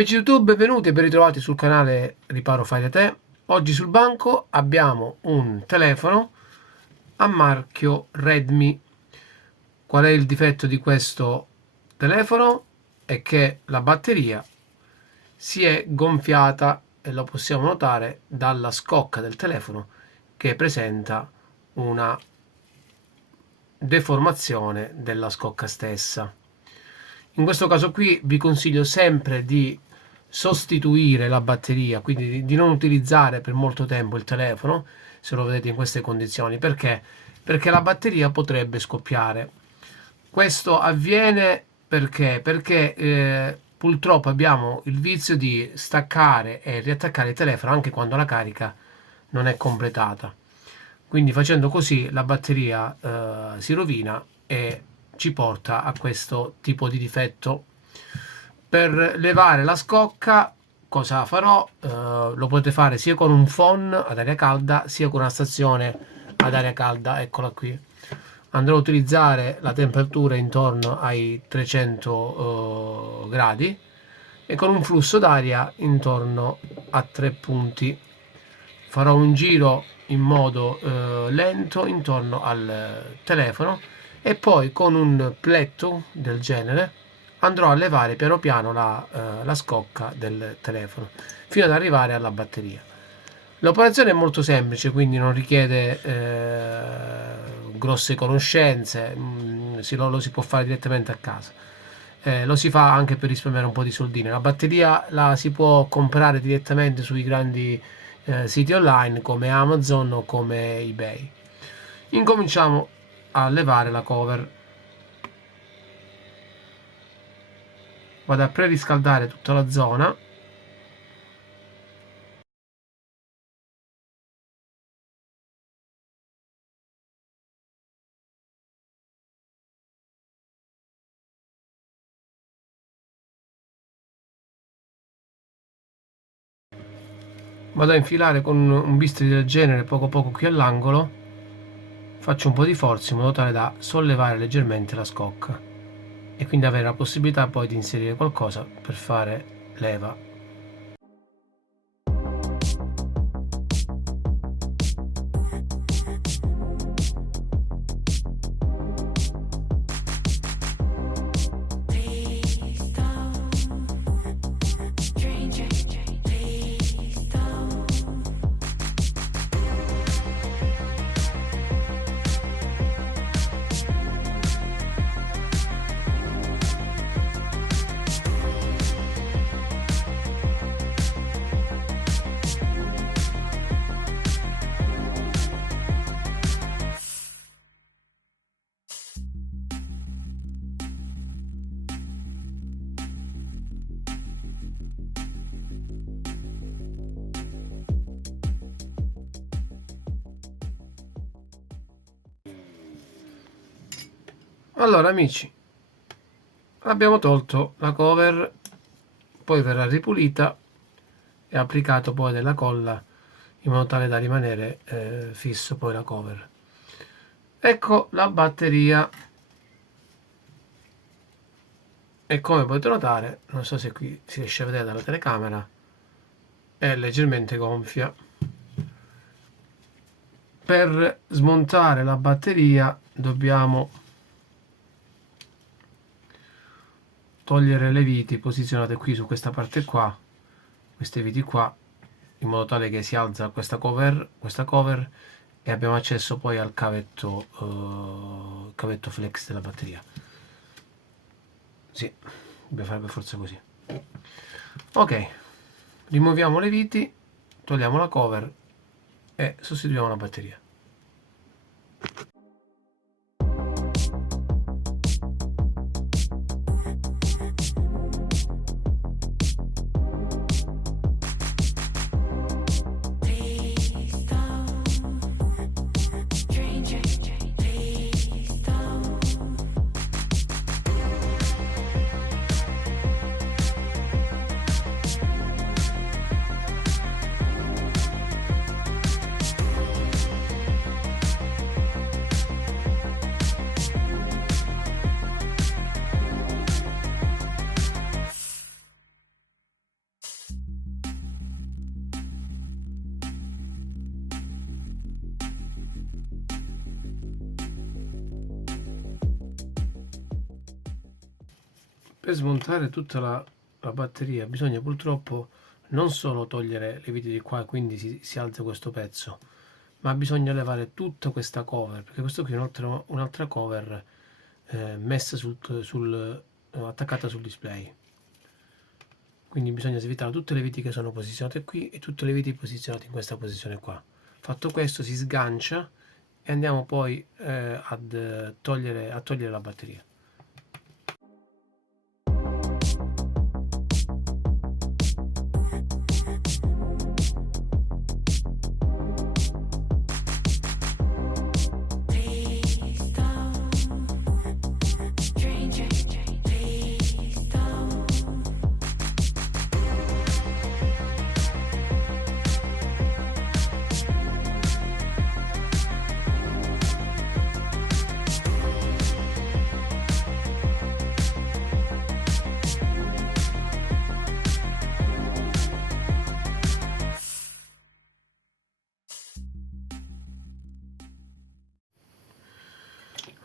Amici YouTube, benvenuti e ben ritrovati sul canale Riparo Fai da Te. Oggi sul banco abbiamo un telefono a marchio Redmi. Qual è il difetto di questo telefono? È che la batteria si è gonfiata e lo possiamo notare dalla scocca del telefono che presenta una deformazione della scocca stessa. In questo caso qui vi consiglio sempre di sostituire la batteria, quindi di non utilizzare per molto tempo il telefono se lo vedete in queste condizioni. Perché la batteria potrebbe scoppiare. Questo avviene perché purtroppo abbiamo il vizio di staccare e riattaccare il telefono anche quando la carica non è completata. Quindi facendo così la batteria si rovina e ci porta a questo tipo di difetto. Per levare la scocca cosa farò? Lo potete fare sia con un phon ad aria calda sia con una stazione ad aria calda. Eccola qui. Andrò a utilizzare la temperatura intorno ai 300 gradi e con un flusso d'aria intorno a 3 punti. Farò un giro in modo lento intorno al telefono e poi con un pletto del genere andrò a levare piano piano la scocca del telefono fino ad arrivare alla batteria. L'operazione è molto semplice, quindi non richiede grosse conoscenze, lo si può fare direttamente a casa. Lo si fa anche per risparmiare un po' di soldini. La batteria la si può comprare direttamente sui grandi siti online come Amazon o come eBay. Incominciamo a levare la cover. Vado a preriscaldare tutta la zona. Vado a infilare con un bisturi del genere poco poco qui all'angolo. Faccio un po' di forza in modo tale da sollevare leggermente la scocca e quindi avere la possibilità poi di inserire qualcosa per fare leva. Allora amici, abbiamo tolto la cover, poi verrà ripulita e applicato poi della colla in modo tale da rimanere fisso poi la cover. Ecco la batteria e come potete notare, non so se qui si riesce a vedere dalla telecamera, è leggermente gonfia. Per smontare la batteria dobbiamo togliere le viti posizionate qui su questa parte qua, queste viti qua, in modo tale che si alza questa cover e abbiamo accesso poi al cavetto flex della batteria. Sì, dobbiamo fare per forza così. Ok, rimuoviamo le viti, togliamo la cover e sostituiamo la batteria. Per smontare tutta la batteria bisogna purtroppo non solo togliere le viti di qua, quindi si alza questo pezzo, ma bisogna levare tutta questa cover, perché questo qui è un'altra cover messa attaccata sul display. Quindi bisogna svitare tutte le viti che sono posizionate qui e tutte le viti posizionate in questa posizione qua. Fatto questo si sgancia e andiamo poi a togliere la batteria.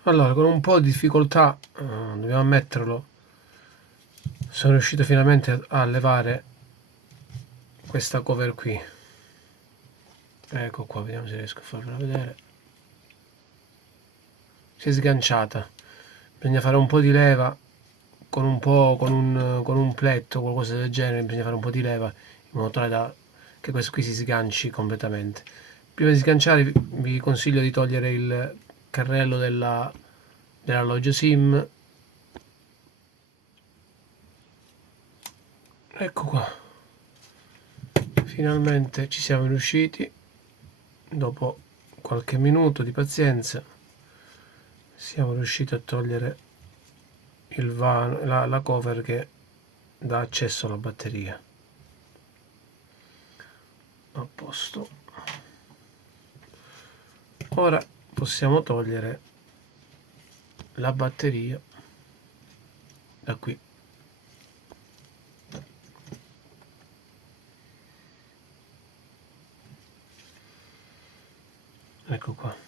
Allora, con un po' di difficoltà, dobbiamo ammetterlo, sono riuscito finalmente a levare questa cover qui. Ecco qua, vediamo se riesco a farvela vedere. Si è sganciata. Bisogna fare un po' di leva con un pletto, qualcosa del genere. Bisogna fare un po' di leva in modo tale che questo qui si sganci completamente. Prima di sganciare vi consiglio di togliere il carrello dell'alloggio SIM. Ecco qua, finalmente ci siamo riusciti. Dopo qualche minuto di pazienza siamo riusciti a togliere la cover che dà accesso alla batteria. A posto. Ora possiamo togliere la batteria da qui. Ecco qua.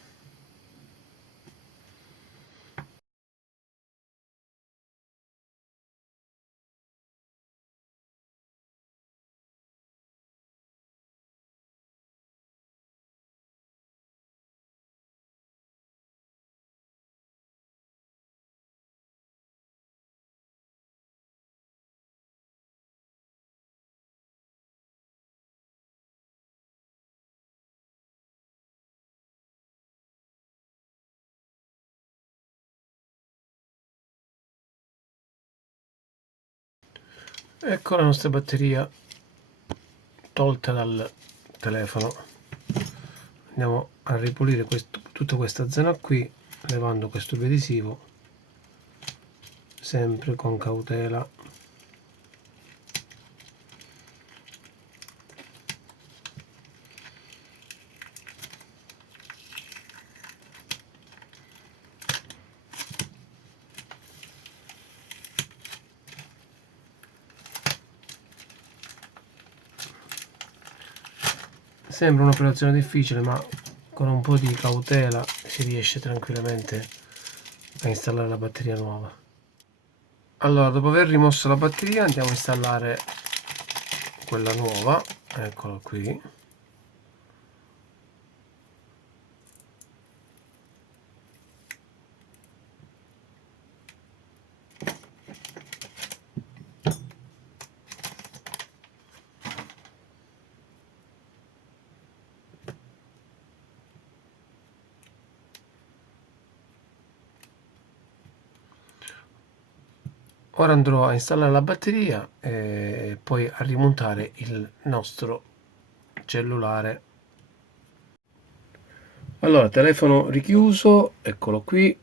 Ecco la nostra batteria tolta dal telefono. Andiamo a ripulire tutta questa zona qui, levando questo adesivo, sempre con cautela. Sembra un'operazione difficile, ma con un po' di cautela si riesce tranquillamente a installare la batteria nuova. Allora, dopo aver rimosso la batteria andiamo a installare quella nuova. Eccola qui. Ora andrò a installare la batteria e poi a rimontare il nostro cellulare. Allora, telefono richiuso, eccolo qui.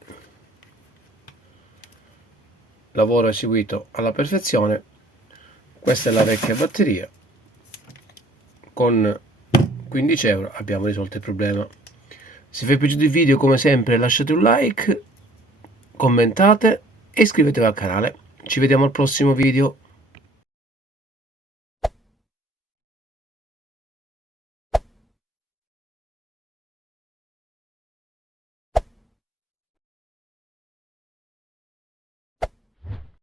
Lavoro eseguito alla perfezione. Questa è la vecchia batteria. Con 15 euro abbiamo risolto il problema. Se vi è piaciuto il video, come sempre, lasciate un like, commentate e iscrivetevi al canale. Ci vediamo al prossimo video.